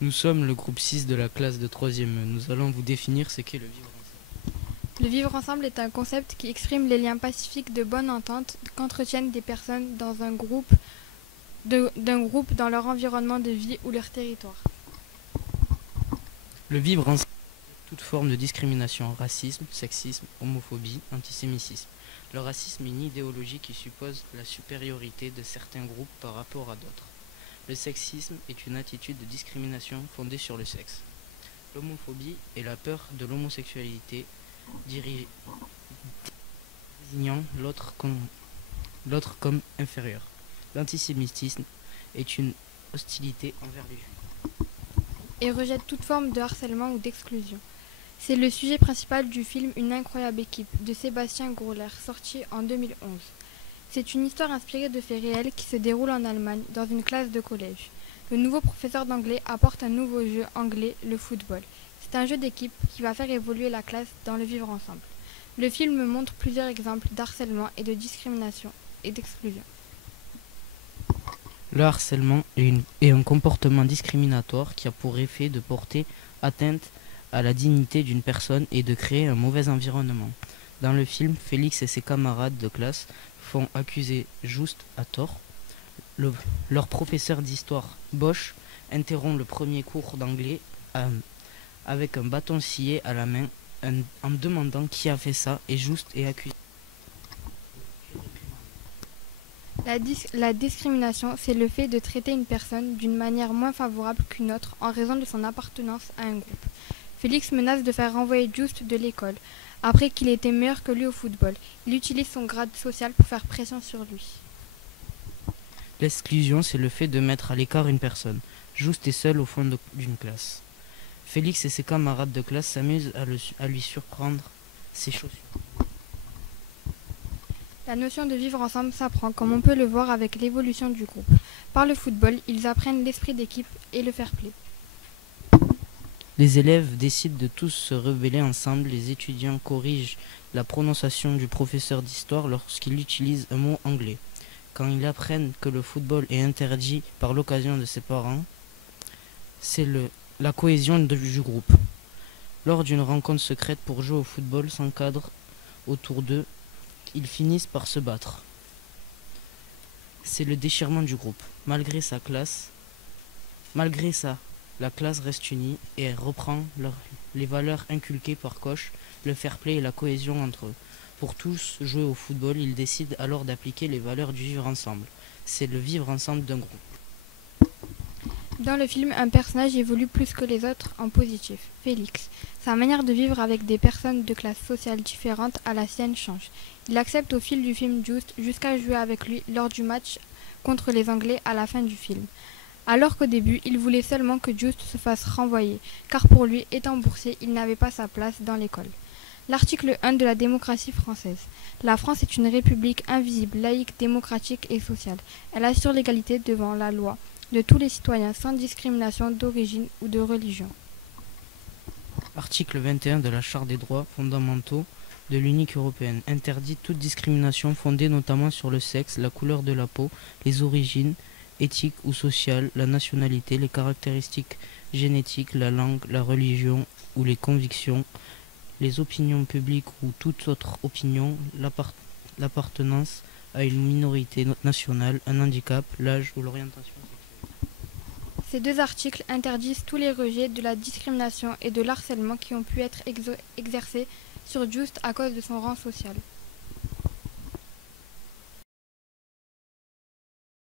Nous sommes le groupe 6 de la classe de 3e. Nous allons vous définir ce qu'est le vivre ensemble. Le vivre ensemble est un concept qui exprime les liens pacifiques de bonne entente qu'entretiennent des personnes dans un groupe, d'un groupe dans leur environnement de vie ou leur territoire. Le vivre ensemble toute forme de discrimination, racisme, sexisme, homophobie, antisémitisme. Le racisme est une idéologie qui suppose la supériorité de certains groupes par rapport à d'autres. Le sexisme est une attitude de discrimination fondée sur le sexe. L'homophobie est la peur de l'homosexualité, désignant l'autre comme inférieur. L'antisémitisme est une hostilité envers les juifs. Et rejette toute forme de harcèlement ou d'exclusion. C'est le sujet principal du film Une incroyable équipe de Sébastien Gröler, sorti en 2011. C'est une histoire inspirée de faits réels qui se déroule en Allemagne, dans une classe de collège. Le nouveau professeur d'anglais apporte un nouveau jeu anglais, le football. C'est un jeu d'équipe qui va faire évoluer la classe dans le vivre ensemble. Le film montre plusieurs exemples d'harcèlement et de discrimination et d'exclusion. Le harcèlement est un comportement discriminatoire qui a pour effet de porter atteinte à la dignité d'une personne et de créer un mauvais environnement. Dans le film, Félix et ses camarades de classe font accuser Just à tort. Leur professeur d'histoire, Bosch, interrompt le premier cours d'anglais avec un bâton scié à la main en demandant qui a fait ça et Just est accusé. La discrimination, c'est le fait de traiter une personne d'une manière moins favorable qu'une autre en raison de son appartenance à un groupe. Félix menace de faire renvoyer Just de l'école, après qu'il était meilleur que lui au football. Il utilise son grade social pour faire pression sur lui. L'exclusion, c'est le fait de mettre à l'écart une personne. Just est seul au fond d'une classe. Félix et ses camarades de classe s'amusent à lui surprendre ses chaussures. La notion de vivre ensemble s'apprend, comme on peut le voir avec l'évolution du groupe. Par le football, ils apprennent l'esprit d'équipe et le fair play. Les élèves décident de tous se rebeller ensemble. Les étudiants corrigent la prononciation du professeur d'histoire lorsqu'il utilise un mot anglais. Quand ils apprennent que le football est interdit par l'occasion de ses parents, c'est la cohésion du groupe. Lors d'une rencontre secrète pour jouer au football sans cadre autour d'eux, ils finissent par se battre. C'est le déchirement du groupe. Malgré ça, la classe reste unie et reprend les valeurs inculquées par Koch, le fair play et la cohésion entre eux. Pour tous jouer au football, ils décident alors d'appliquer les valeurs du vivre ensemble. C'est le vivre ensemble d'un groupe. Dans le film, un personnage évolue plus que les autres en positif, Félix. Sa manière de vivre avec des personnes de classes sociales différentes à la sienne change. Il accepte au fil du film Just jusqu'à jouer avec lui lors du match contre les Anglais à la fin du film. Alors qu'au début, il voulait seulement que Just se fasse renvoyer, car pour lui, étant boursier, il n'avait pas sa place dans l'école. L'article 1 de la démocratie française. La France est une république invisible, laïque, démocratique et sociale. Elle assure l'égalité devant la loi de tous les citoyens sans discrimination d'origine ou de religion. Article 21 de la Charte des droits fondamentaux de l'Union européenne interdit toute discrimination fondée notamment sur le sexe, la couleur de la peau, les origines éthiques ou sociales, la nationalité, les caractéristiques génétiques, la langue, la religion ou les convictions, les opinions publiques ou toute autre opinion, l'appartenance à une minorité nationale, un handicap, l'âge ou l'orientation sexuelle. Ces deux articles interdisent tous les rejets de la discrimination et de l'harcèlement qui ont pu être exercés sur Just à cause de son rang social.